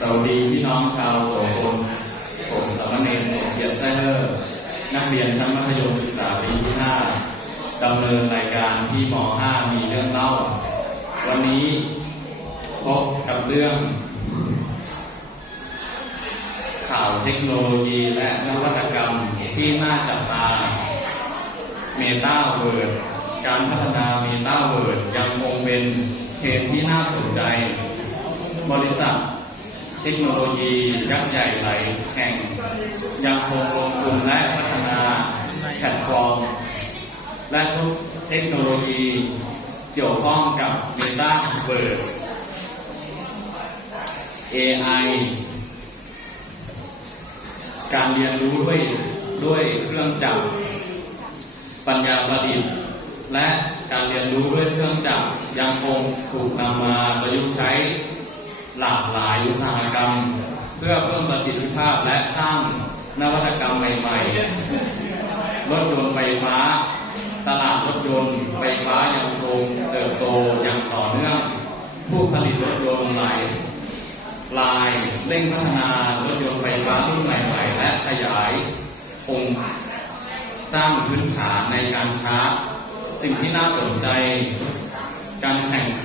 สวัสดีพี่น้องชาวโสพลผมสามเณรสมเกียรติแซ่เฮอร์นักเรียนชั้นมัธยมศึกษาปีที่5ดำเนินรายการที่ม .5 มีเรื่องเล่า วันนี้พบกับเรื่อง ข่าวเทคโนโลยีและนวัตกรรมที่น่าจับตา เมตาเวิร์ดการพัฒนาเมตาเวิร์ดยังคงเป็นเทรนที่น่าสนใจ บริษัท ทคโนโลยียักษ์ใหญ่หลายแห่ง ยังคงลงทุนและพัฒนาแพลตฟอร์ม และทุกเทคโนโลยีเกี่ยวข้องกับ Meta w o r d AI การเรียนรู้ด้วยด้วยเครื่องจักร ปัญญาประดิษฐ์ และการเรียนรู้ด้วยเครื่องจักรยังคงถูกนำมาประยุกต์ใช้ หลากหลายอุตสาหกรรม เพื่อเพิ่มประสิทธิภาพและสร้างนวัตกรรมใหม่ๆ รถยนต์ไฟฟ้า ตลาดรถยนต์ไฟฟ้ายังคงเติบโตอย่างต่อเนื่อง ผู้ผลิตรถยนต์หลายรายเร่งพัฒนารถยนต์ไฟฟ้ารุ่นใหม่ๆ และขยายคงสร้างพื้นฐานในการชาร์จสิ่งที่น่าสนใจการแข่งขัน